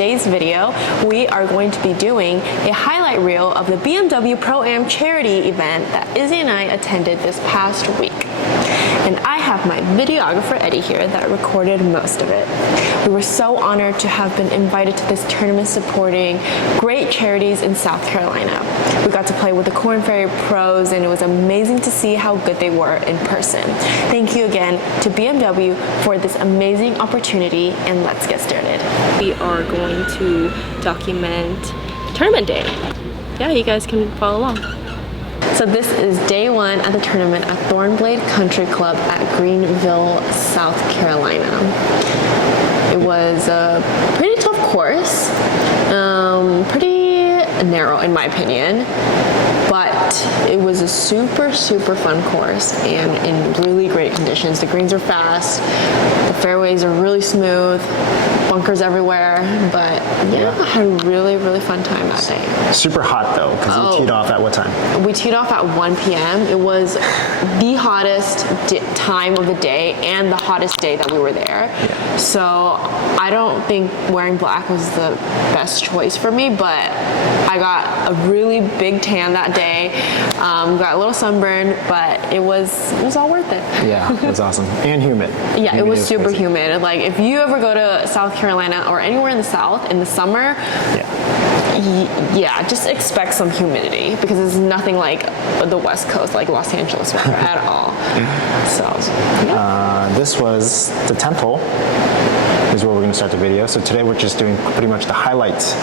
today's video, we are going to be doing a highlight reel of the BMW Pro-Am Charity event that Izzy and I attended this past week. And I have my videographer Eddie here that recorded most of it. We were so honored to have been invited to this tournament supporting great charities in South Carolina. We got to play with the Kornferry pros and it was amazing to see how good they were in person. Thank you again to BMW for this amazing opportunity, and let's get started. We are going to document tournament day. Yeah, you guys can follow along. So this is day one at the tournament at Thornblade Country Club at Greenville, South Carolina. It was a pretty tough course, pretty narrow in my opinion, but it was a super fun course and in really great conditions. The greens are fast, the fairways are really smooth, bunkers everywhere, but yeah, I had a really fun time that day. Super hot though, because you teed off at what time? We teed off at 1 p.m. It was the hottest time of the day and the hottest day that we were there. Yeah. So I don't think wearing black was the best choice for me, but I got a really big tan that day. Got a little sunburn, but it was all worth it. Yeah, it was awesome. And humid. Yeah, it was super humid. Like if you ever go to South Carolina or anywhere in the South in the summer, yeah, just expect some humidity because it's nothing like the West Coast, like Los Angeles weather at all. So, yeah. This was the 10th hole. Is where we're going to start the video. So today we're just doing pretty much the highlights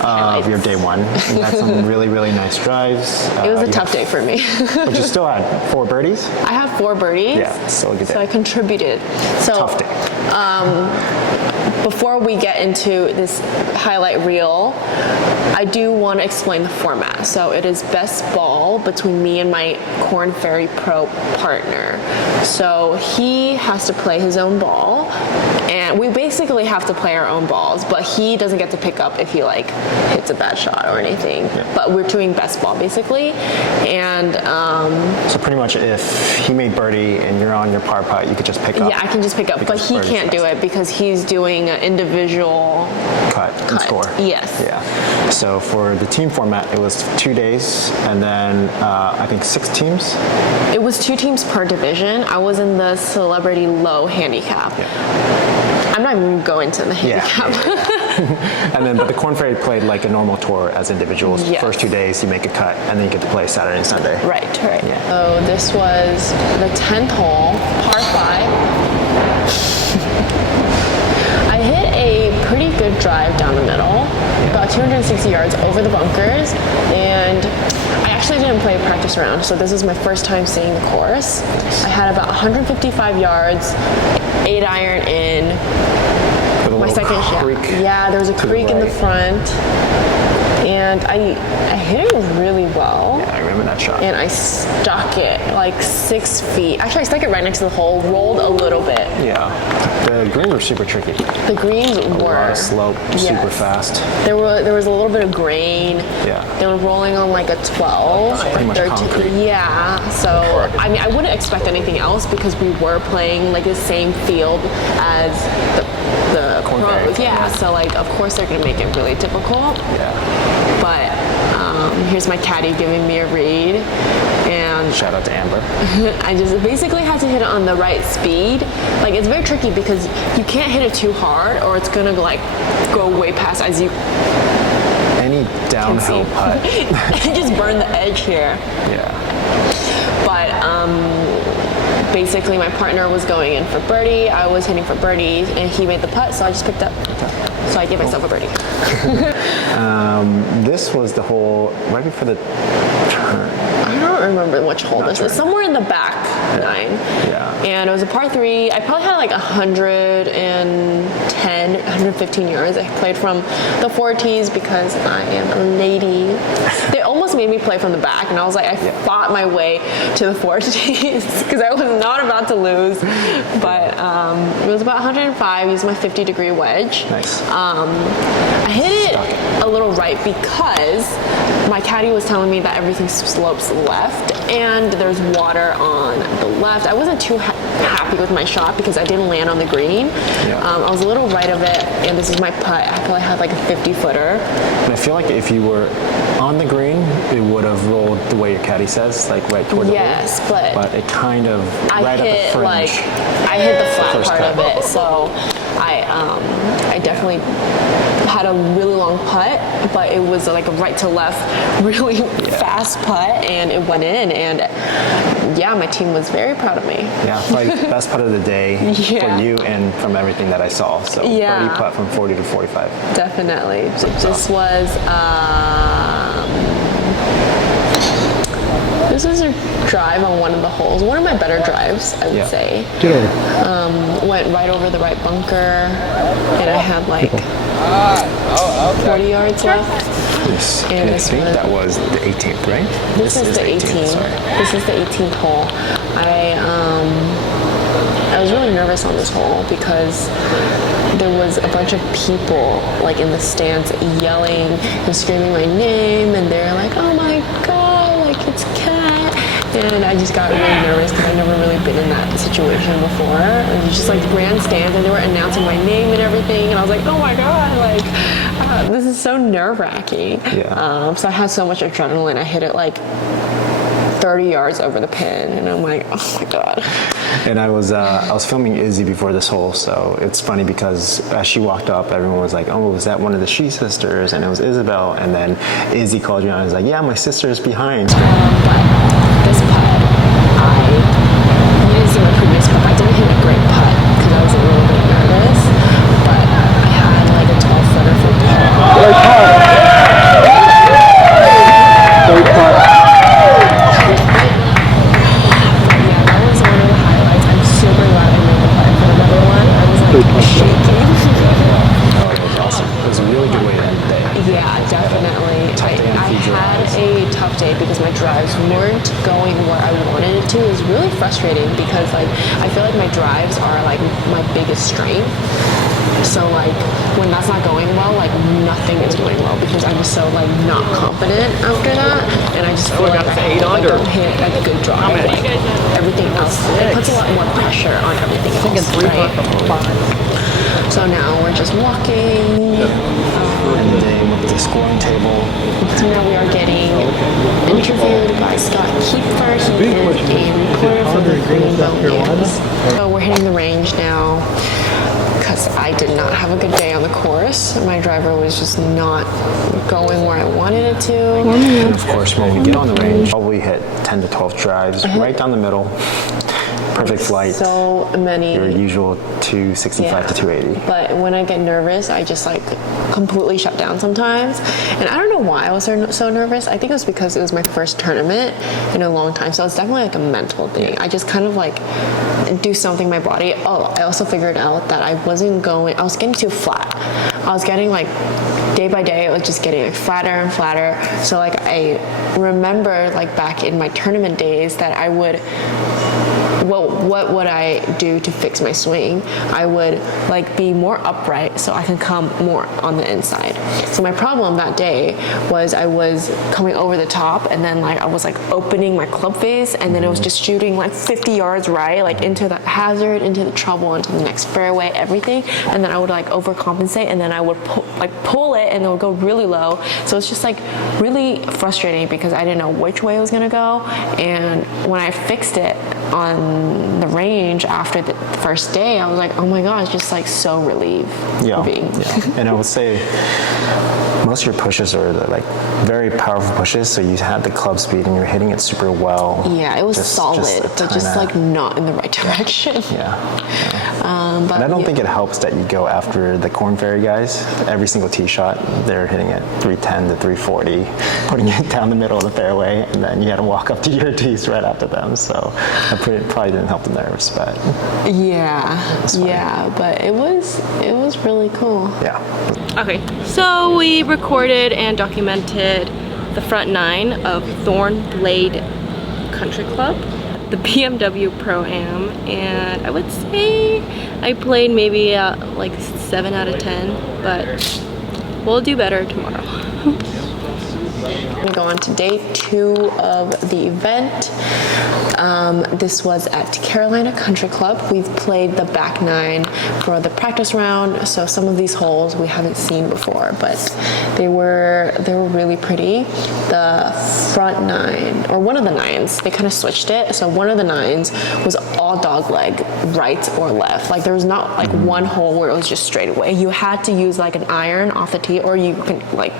of your day one. You had some really nice drives. It was a tough day for me. But you still had 4 birdies? I had 4 birdies. Yeah, still a good day. So I contributed. So, tough day. Before we get into this highlight reel, I do want to explain the format. So it is best ball between me and my Kornferry Pro partner. So he has to play his own ball, and we basically have to play our own balls, but he doesn't get to pick up if he like hits a bad shot or anything. Yeah. But we're doing best ball basically, and so pretty much if he made birdie and you're on your par putt, you could just pick up. Yeah, I can just pick up, but he can't do it because he's doing an individual cut and score. Yes. Yeah. So for the team format, it was 2 days, and then I think 6 teams. It was 2 teams per division. I was in the celebrity low handicap. Yeah. I'm not even going to the handicap. Yeah. And then, but the Kornferry played like a normal tour as individuals. Yes. First 2 days, you make a cut, and then you get to play Saturday and Sunday. Right. Yeah. So this was the 10th hole, par 5. I hit a pretty good drive down the middle, about 260 yards over the bunkers, and I actually didn't play a practice round, so this is my first time seeing the course. I had about 155 yards, 8 iron in. My second shot. Yeah, there was a creek in the front, and I hit it really well. Yeah, I remember that shot. And I stuck it like 6 feet. Actually, I stuck it right next to the hole, rolled a little bit. Yeah, the greens were super tricky. The greens were. A lot of slope, super fast. There was a little bit of grain. Yeah. They were rolling on like a 12. Pretty much 13. concrete. Yeah, so I mean, I wouldn't expect anything else because we were playing like the same field as the pros. Yeah, so like of course they're gonna make it really difficult. Yeah. But here's my caddy giving me a read, and shout out to Amber. I just basically had to hit it on the right speed. Like it's very tricky because you can't hit it too hard or it's gonna like go way past as you. Any downhill putt. Just burn the edge here. Yeah. But basically my partner was going in for birdie, I was hitting for birdie, and he made the putt, so I just picked up. So I gave myself a birdie. This was the hole right before the turn. I don't remember which hole this is. Somewhere in the back 9. Yeah. And it was a par 3. I probably had like 110, 115 yards. I played from the 4 tees because I am a lady. They almost made me play from the back, and I was like, I fought my way to the 40s because I was not about to lose. But it was about 105. Used my 50-degree wedge. Nice. I hit it a little right because my caddy was telling me that everything slopes left and there's water on the left. I wasn't too happy with my shot because I didn't land on the green. Yeah. I was a little right of it, and this is my putt. I probably had like a 50-footer. And I feel like if you were on the green, it would have rolled the way your caddy says, like right toward the hole. Yes, but it kind of right at the fringe. I hit the flat First part cut. of it, so I definitely had a really long putt, but it was like a right to left, really fast putt, and it went in, and yeah, my team was very proud of me. Yeah, probably best putt of the day for you and from everything that I saw. So birdie putt from 40 to 45. Definitely. This was a drive on one of the holes. One of my better drives, I would say. Went right over the right bunker, and I had like 40 yards left. Nice. And I think that was the 18th, right? This is the 18th. This is the 18th hole. I was really nervous on this hole because there was a bunch of people like in the stands yelling and screaming my name, and they're like, "Oh my God, like it's Kat." And I just got really nervous because I've never really been in that situation before. It was just like grandstands, and they were announcing my name and everything, and I was like, "Oh my God, like this is so nerve-wracking." Yeah. So I had so much adrenaline. I hit it like 30 yards over the pin, and I'm like, oh my God. And I was filming Izzy before this hole, so it's funny because as she walked up, everyone was like, "Oh, was that one of the Shee sisters?" And it was Isabel, and then Izzy called you, and I was like, "Yeah, my sister's behind." But this putt, you didn't see my previous putt. I didn't hit a great putt because I was a little bit nervous, but I had like a 12-footer for par. Great putt. Great putt. Shaking. Oh, that was awesome. It was a really good way to end the day. Yeah, definitely. I had a tough day because my drives weren't going where I wanted it to. It was really frustrating because like I feel like my drives are like my biggest strength. So like when that's not going well, like nothing is going well because I'm just so like not confident after that, and I just feel like I don't hit a good drive. Like everything else, it puts a lot more pressure on everything else. Right? So now we're just walking. And the day with the scoring table. So now we are getting interviewed by Scott Kiefer. He is a reporter for the Greenville News. So we're hitting the range now because I did not have a good day on the course. My driver was just not going where I wanted it to. And of course, when we get on the range, probably hit 10 to 12 drives right down the middle. Perfect flight. So many. Your usual 265 to 280. But when I get nervous, I just like completely shut down sometimes. And I don't know why I was so nervous. I think it was because it was my first tournament in a long time. So it's definitely like a mental thing. I just kind of like do something my body. Oh, I also figured out that I was getting too flat. I was getting like day by day, it was just getting like flatter and flatter. So like I remember like back in my tournament days that I would, what would I do to fix my swing? I would like be more upright so I can come more on the inside. So my problem that day was I was coming over the top, and then like I was like opening my club face, and then it was just shooting like 50 yards right, like into the hazard, into the trouble, into the next fairway, everything. And then I would like overcompensate, and then I would pull it, and it would go really low. So it's just like really frustrating because I didn't know which way it was gonna go. And when I fixed it on the range after the first day, I was like, oh my gosh, just like so relieved. Yeah. And I would say most of your pushes are like very powerful pushes, so you had the club speed and you're hitting it super well. Yeah, it was solid, but just like not in the right direction. But and I don't think it helps that you go after the Kornferry guys. Every single tee shot, they're hitting it 310 to 340, putting it down the middle of the fairway, and then you had to walk up to your tees right after them. So it probably didn't help the nerves, but but it was really cool. Yeah. Okay, so we recorded and documented the front nine of Thornblade Country Club, the BMW Pro-Am, and I would say I played maybe like 7 out of 10, but we'll do better tomorrow. I'm gonna go on to day 2 of the event. This was at Carolina Country Club. We've played the back 9 for the practice round, so some of these holes we haven't seen before, but they were really pretty. The front 9, or one of the 9s, they kind of switched it. So one of the 9s was all dog leg, right or left. Like there was not like one hole where it was just straight away. You had to use like an iron off the tee, or you can like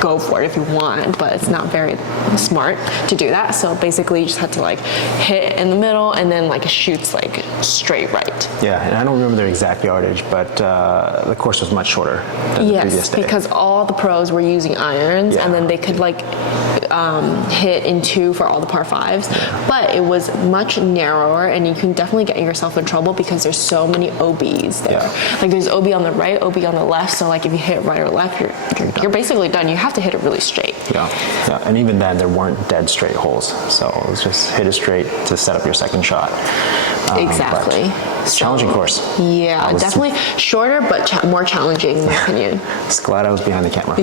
go for it if you want, but it's not very smart to do that. So basically you just had to like hit in the middle and then like it shoots like straight right. Yeah, and I don't remember their exact yardage, but the course was much shorter than the previous day. Because all the pros were using irons, and then they could like hit in 2 for all the par 5s, but it was much narrower, and you can definitely get yourself in trouble because there's so many OBs there. Like there's OB on the right, OB on the left, so like if you hit right or left, you're basically done. You have to hit it really straight. Yeah, and even then there weren't dead straight holes, so it was just hit it straight to set up your second shot. Exactly. It's a challenging course. Yeah, definitely shorter, but more challenging in my opinion. Just glad I was behind the camera.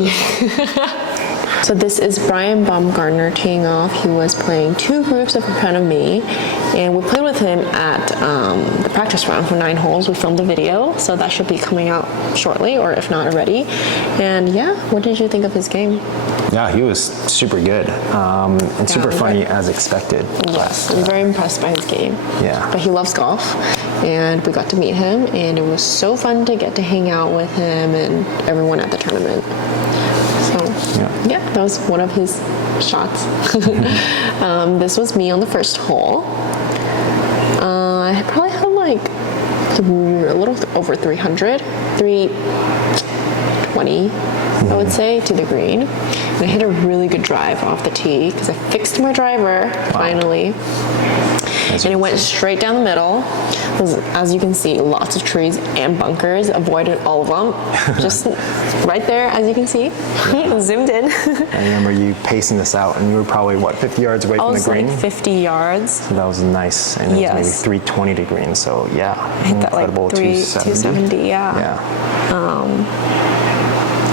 So this is Brian Baumgartner teeing off. He was playing 2 groups in front of me, and we played with him at the practice round for 9 holes. We filmed a video, so that should be coming out shortly, or if not already. And yeah, what did you think of his game? Yeah, he was super good, and super funny as expected. Yes, I'm very impressed by his game. Yeah. But he loves golf, and we got to meet him, and it was so fun to get to hang out with him and everyone at the tournament. So yeah, that was one of his shots. This was me on the first hole. I probably had like a little over 300, 320, I would say, to the green. And I hit a really good drive off the tee because I fixed my driver finally. And it went straight down the middle. As you can see, lots of trees and bunkers. Avoided all of them. Just right there, as you can see. Zoomed in. I remember you pacing this out, and you were probably, what, 50 yards away from the green? Like 50 yards. So that was nice. And it was maybe 320 to green, so yeah. I hit that like 270, Yeah.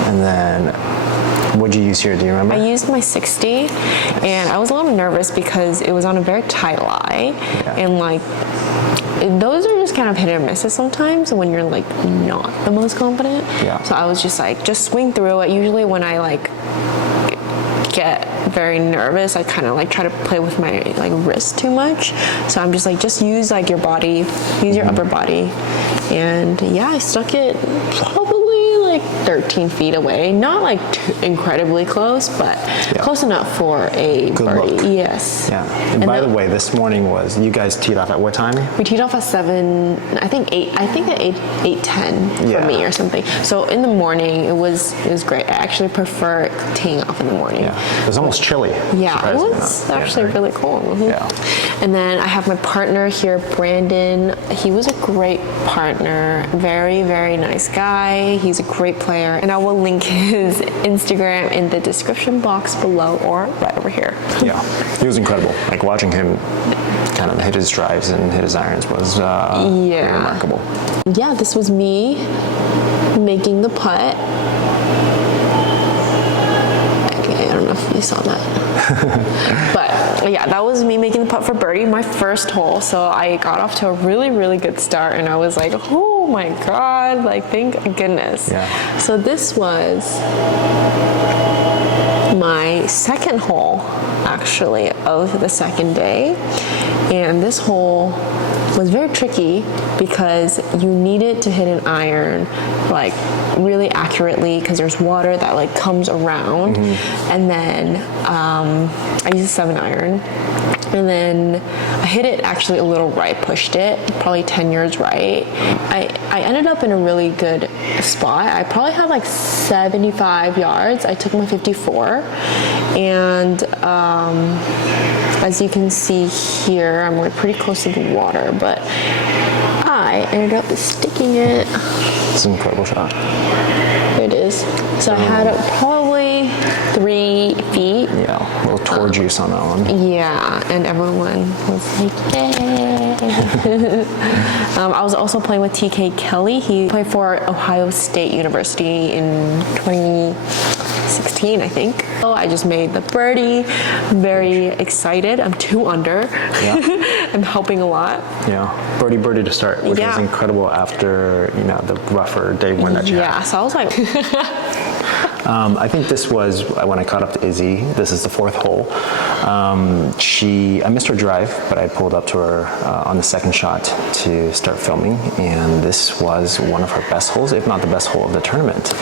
And then, what'd you use here, do you remember? I used my 60, and I was a little nervous because it was on a very tight lie, and like, those are just kind of hit or misses sometimes when you're like not the most confident. So I was just like, just swing through it. Usually when I like get very nervous, I kind of like try to play with my like wrist too much. So I'm just like, just use like your body, use your upper body. And yeah, I stuck it probably like 13 feet away. Not like too incredibly close, but close enough for a good birdie. Look. Yes. Yeah. And by the way, this morning you guys teed off at what time? We teed off at 7, I think at 8:10 for me or something. So in the morning, it was great. I actually prefer teeing off in the morning. Yeah. It was almost chilly. Yeah, it was actually really cool. Yeah. And then I have my partner here, Brandon. He was a great partner. Very, very nice guy. He's a great player. And I will link his Instagram in the description box below or right over here. Yeah, he was incredible. Like watching him kind of hit his drives and hit his irons was remarkable. Yeah, this was me making the putt. Okay, I don't know if you saw that. But yeah, that was me making the putt for birdie, my first hole. So I got off to a really, really good start, and I was like, oh my God, like thank goodness. Yeah. So this was my second hole actually of the second day, and this hole was very tricky because you needed to hit an iron like really accurately because there's water that like comes around. And then I used a 7 iron, and then I hit it actually a little right, pushed it probably 10 yards right. I ended up in a really good spot. I probably had like 75 yards. I took my 54, and as you can see here, I'm like pretty close to the water, but I ended up sticking it. It's an incredible shot. There it is. So I had probably 3 8 feet. Yeah, a little tour juice on that one. Yeah, and everyone was like, yay. I was also playing with TK Kelly. He played for Ohio State University in 2016, I think. Oh, I just made the birdie. Very excited. I'm 2 under. Yeah. I'm helping a lot. Yeah, birdie to start, which was incredible after, you know, the rougher day one that you had. Yeah, so I was like... I think this was when I caught up to Izzy. This is the 4th hole. I missed her drive, but I pulled up to her on the 2nd shot to start filming, and this was one of her best holes, if not the best hole of the tournament.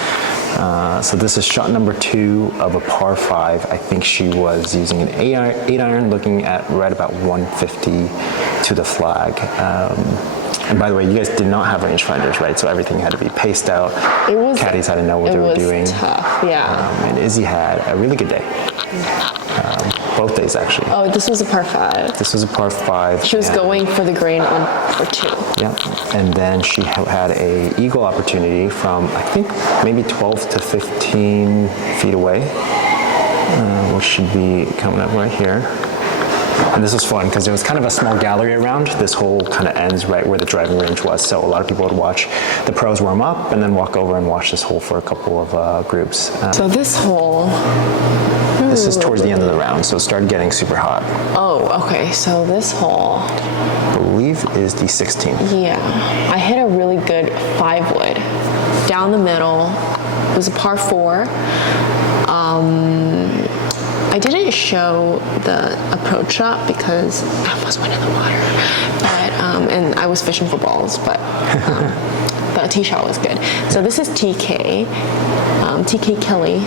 So this is shot number 2 of a par 5. I think she was using an 8 iron, looking at right about 150 to the flag. And by the way, you guys did not have rangefinders, right? So everything had to be paced out. Caddies had to know what they were doing. It was tough, yeah. And Izzy had a really good day. Both days, actually. Oh, this was a par 5. This was a par 5. She was going for the green for 2. Yeah, and then she had a eagle opportunity from, I think, maybe 12 to 15 feet away, which should be coming up right here. And this was fun because there was kind of a small gallery around. This hole kind of ends right where the driving range was, so a lot of people would watch the pros warm up and then walk over and watch this hole for a couple of groups. So this hole... This is towards the end of the round, so it started getting super hot. Oh, okay, so this hole... I believe is the 16th. Yeah, I hit a really good 5-wood. Down the middle, it was a par 4. I didn't show the approach shot because I almost went in the water, but and I was fishing for balls, but the tee shot was good. So this is TK Kelly,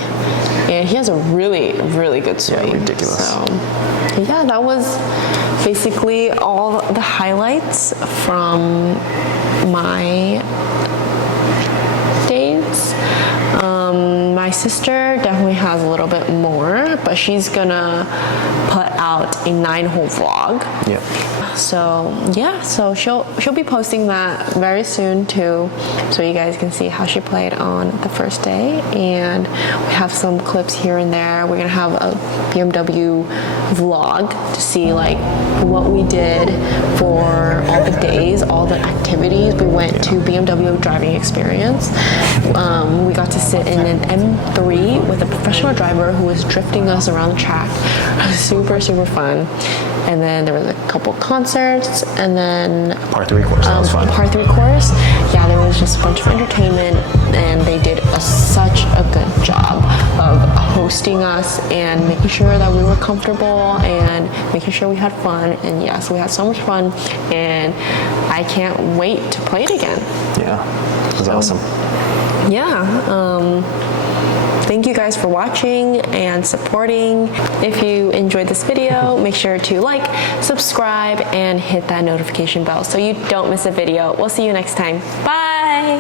and he has a really, really good swing. Yeah, ridiculous. So yeah, that was basically all the highlights from my days. My sister definitely has a little bit more, but she's gonna put out a 9-hole vlog. Yeah. So yeah, so she'll be posting that very soon too, so you guys can see how she played on the first day. And we have some clips here and there. We're gonna have a BMW vlog to see like what we did for all the days, all the activities. We went to BMW driving experience. We got to sit in an M3 with a professional driver who was drifting us around the track. Super fun. And then there was a couple concerts, and then Par 3 course, that was fun. Par 3 course. Yeah, there was just a bunch of entertainment, and they did such a good job of hosting us and making sure that we were comfortable and making sure we had fun. And yes, we had so much fun, and I can't wait to play it again. Yeah, it was awesome. Yeah. Thank you guys for watching and supporting. If you enjoyed this video, make sure to like, subscribe, and hit that notification bell so you don't miss a video. We'll see you next time. Bye!